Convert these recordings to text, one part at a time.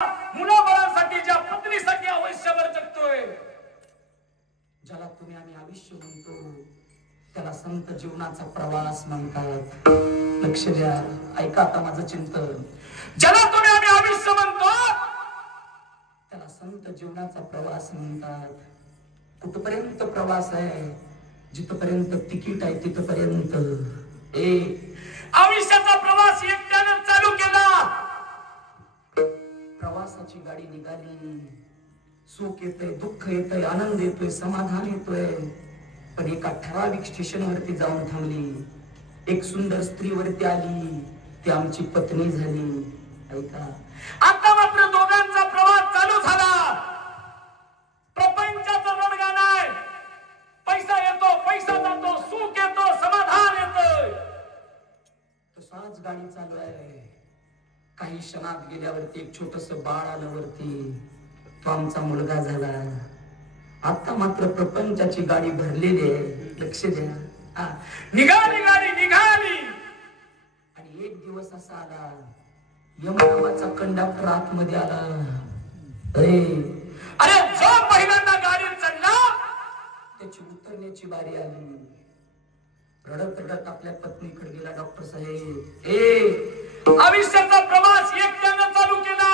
मुलाबाळांसाठी ज्या पत्नीसाठी आयुष्यभर जगतोय, ज्याला तुम्ही आम्ही आयुष्य म्हणतो, त्याला संत जीवनाचा प्रवास म्हणतात. लक्ष द्या, ऐका आता माझं चिंतन. ज्याला तुम्ही आम्ही आयुष्य म्हणतो, त्याला संत जीवनाचा प्रवास म्हणतात. कुठपर्यंत प्रवास आहे? जिथपर्यंत तिकीट आहे तिथपर्यंत. आयुष्याचा प्रवास एकट्याने चालू केला. प्रवासाची गाडी निघाली. सुख येतंय, दुःख येतंय, आनंद येतोय, समाधान येतोय. पण एका ठराविक स्टेशनवरती जाऊन थांबली. एक सुंदर स्त्री वरती आली, ती आमची पत्नी झाली. ऐका, आता मात्र दोघांचा प्रवास चालू झाला. प्रपंचाचं रणगाणं आहे. पैसा येतो, पैसा जातो, सुख येतो, समाधान येतं. तसाच गाडी चालू आहे. काही क्षणात गेल्यावरती एक छोटस बाळ आलं वरती. तो आमचा मुलगा झाला. आता मात्र प्रपंचाची गाडी भरलेली आहे. लक्ष द्या, निघाली गाडी, निघाली. आणि एक दिवस असा आला, यम नावाचा कंडक्टर आतमध्ये आला. अरे जो पहिल्यांदा गाडीत चढला, त्याची उतरण्याची बारी आली. रडत रडत आपल्या पत्नीकडे गेला. डॉक्टर साहेब, आयुष्याचा प्रवास एकट्यानं चालू केला.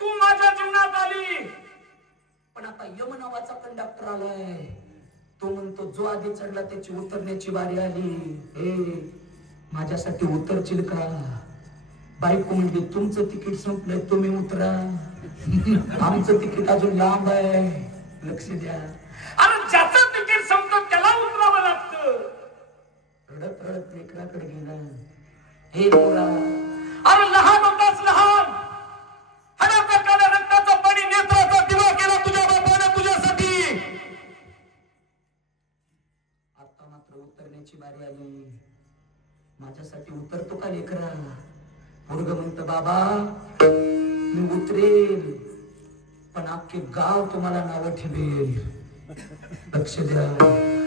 तू माझ्या जीवनात आली, पण आता यम नावाचा कंडक्टर आलाय. तो म्हणतो जो आधी चढला त्याची उतरण्याची बारी आली. माझ्यासाठी उतरशील का? बायको म्हणली, तुमचं तिकीट संपलंय, तुम्ही उतरा. आमचं तिकीट अजून लांब आहे. लक्ष द्या, अरे ज्याचं तिकीट संपतं त्याला उतरावं लागतं. रडत रडत लेकराकडे गेला. हे पोरा, अरे लहान होताच लहान. हनाचा काळा रक्ताचा पाणी नेत्राचा दिवा केला तुझ्या बापाने तुझ्यासाठी. आता मात्र उतरण्याची बारी आली. माझ्यासाठी उतरतो का लेकरा? पोरगं म्हणतं, बाबा मी उतरेल, पण अख्खे गाव तुम्हाला नावं ठेवेल. लक्ष द्या.